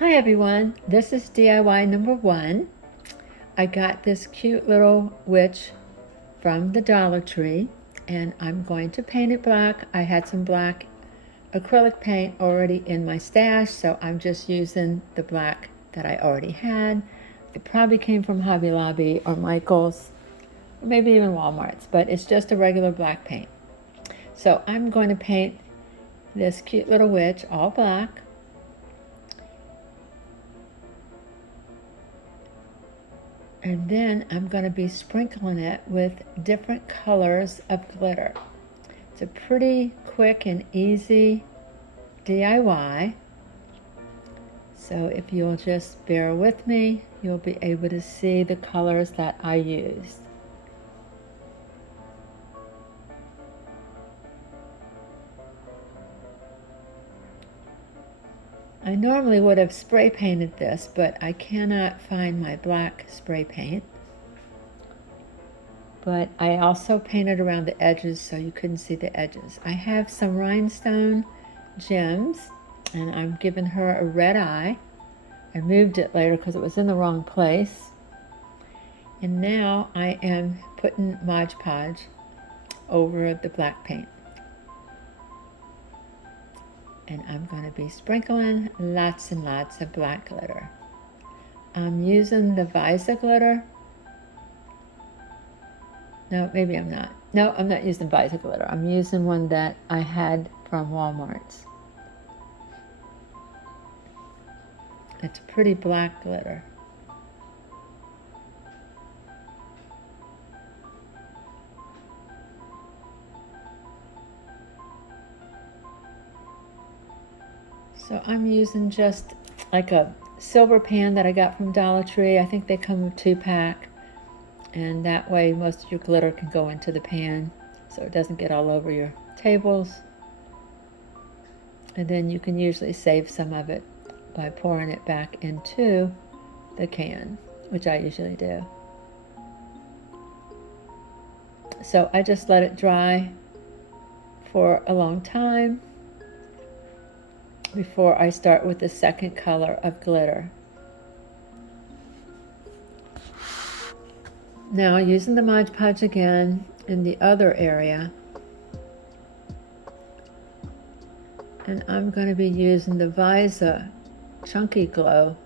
Hi everyone, this is DIY number 1. I got this cute little witch from the Dollar Tree and I'm going to paint it black. I had some black acrylic paint already in my stash, so I'm just using the black that I already had. It probably came from Hobby Lobby or Michael's or maybe even Walmart's, but it's just a regular black paint. So I'm going to paint this cute little witch all black. And then I'm going to be sprinkling it with different colors of glitter. It's a pretty quick and easy DIY. So if you'll just bear with me, you'll be able to see the colors that I used. I normally would have spray painted this, but I cannot find my black spray paint. But I also painted around the edges so you couldn't see the edges. I have some rhinestone gems and I'm giving her a red eye. I moved it later because it was in the wrong place. And now I am putting Mod Podge over the black paint. And I'm going to be sprinkling lots and lots of black glitter. I'm using the Visa glitter. No, maybe I'm not. No, I'm not using Visa glitter. I'm using one that I had from Walmart's. It's pretty black glitter. So I'm using just like a silver pan that I got from Dollar Tree. I think they come with 2-pack. And that way most of your glitter can go into the pan so it doesn't get all over your tables. And then you can usually save some of it by pouring it back into the can, which I usually do. So I just let it dry for a long time before I start with the second color of glitter. Now using the Mod Podge again in the other area, and I'm going to be using the Visa Chunky Glow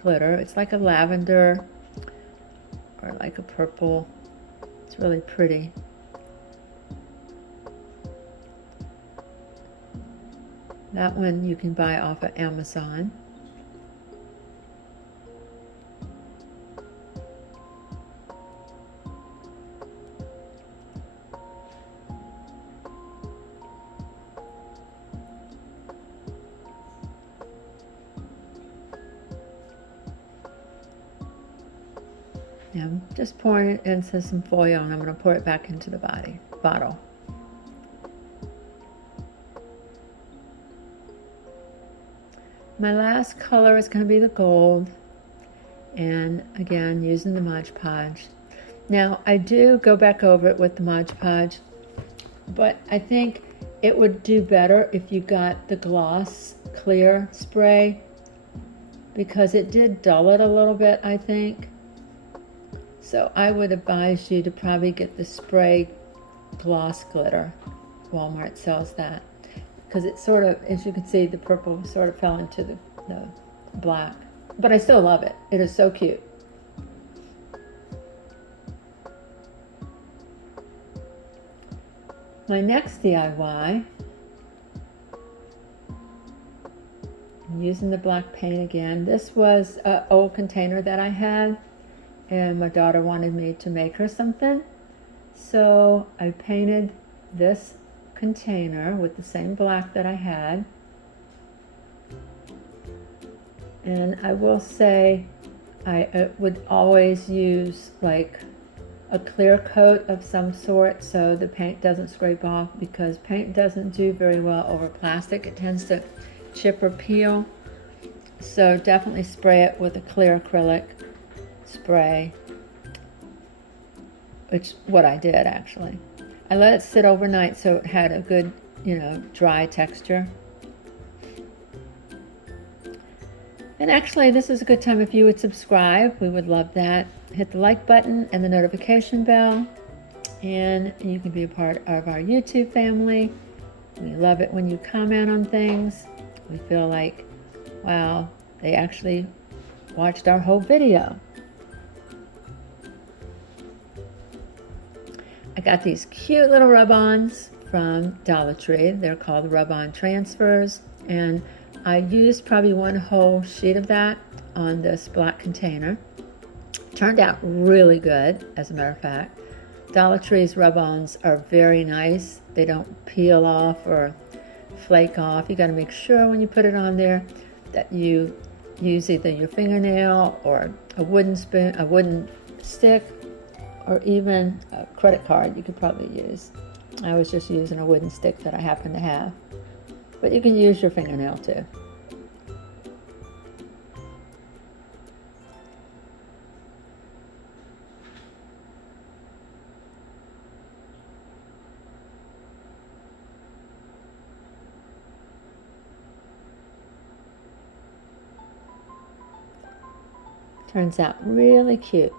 glitter. It's like a lavender or like a purple. It's really pretty. That one you can buy off of Amazon. Now I'm just pouring it into some foil and I'm going to pour it back into the bottle. My last color is going to be the gold, and again using the Mod Podge. Now I do go back over it with the Mod Podge, but I think it would do better if you got the gloss clear spray because it did dull it a little bit, I think. So I would advise you to probably get the spray gloss glitter. Walmart sells that. Because it sort of, as you can see, the purple sort of fell into the black. But I still love it. It is so cute. My next DIY, I'm using the black paint again. This was an old container that I had, and my daughter wanted me to make her something. So I painted this container with the same black that I had. And I will say I would always use like a clear coat of some sort so the paint doesn't scrape off, because paint doesn't do very well over plastic. It tends to chip or peel. So definitely spray it with a clear acrylic spray, which what I did actually. I let it sit overnight so it had a good, dry texture. And actually, this is a good time if you would subscribe. We would love that. Hit the like button and the notification bell, and you can be a part of our YouTube family. We love it when you comment on things. We feel like, wow, they actually watched our whole video. I got these cute little rub-ons from Dollar Tree. They're called rub-on transfers, and I used probably one whole sheet of that on this black container. Turned out really good, as a matter of fact. Dollar Tree's rub-ons are very nice. They don't peel off or flake off. You got to make sure when you put it on there that you use either your fingernail or a wooden spoon, a wooden stick, or even a credit card you could probably use. I was just using a wooden stick that I happen to have, but you can use your fingernail too. Turns out really cute.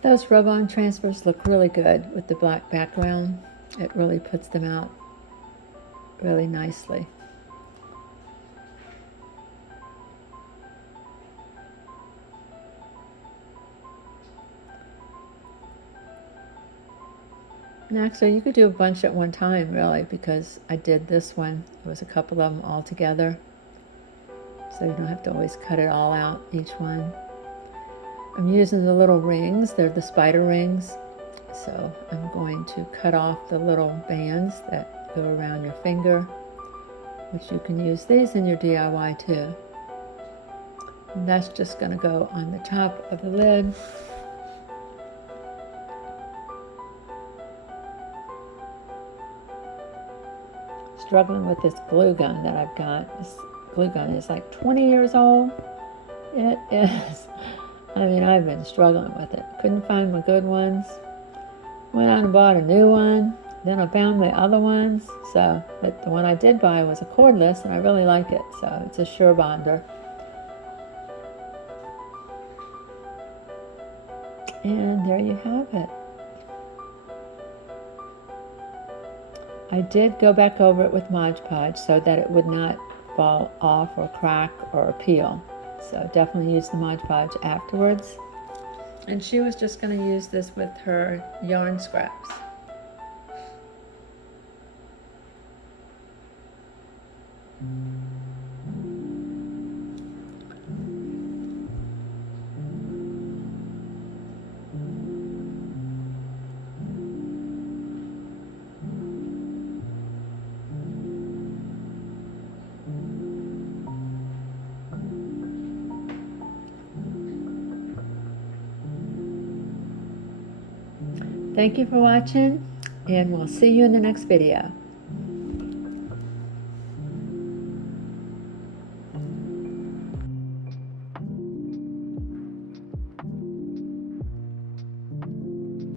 Those rub-on transfers look really good with the black background. It really puts them out really nicely. And actually, you could do a bunch at one time, really, because I did this one. It was a couple of them all together. So you don't have to always cut it all out, each one. I'm using the little rings. They're the spider rings. So I'm going to cut off the little bands that go around your finger, which you can use these in your DIY too. And that's just going to go on the top of the lid. Struggling with this glue gun that I've got. This glue gun is like 20 years old. It is. I mean, I've been struggling with it. Couldn't find my good ones. Went out and bought a new one. Then I found my other ones. So, but the one I did buy was a cordless, and I really like it. So it's a Sure Bonder. And there you have it. I did go back over it with Mod Podge so that it would not fall off or crack or peel. So definitely use the Mod Podge afterwards. And she was just going to use this with her yarn scraps. Thank you for watching, and we'll see you in the next video.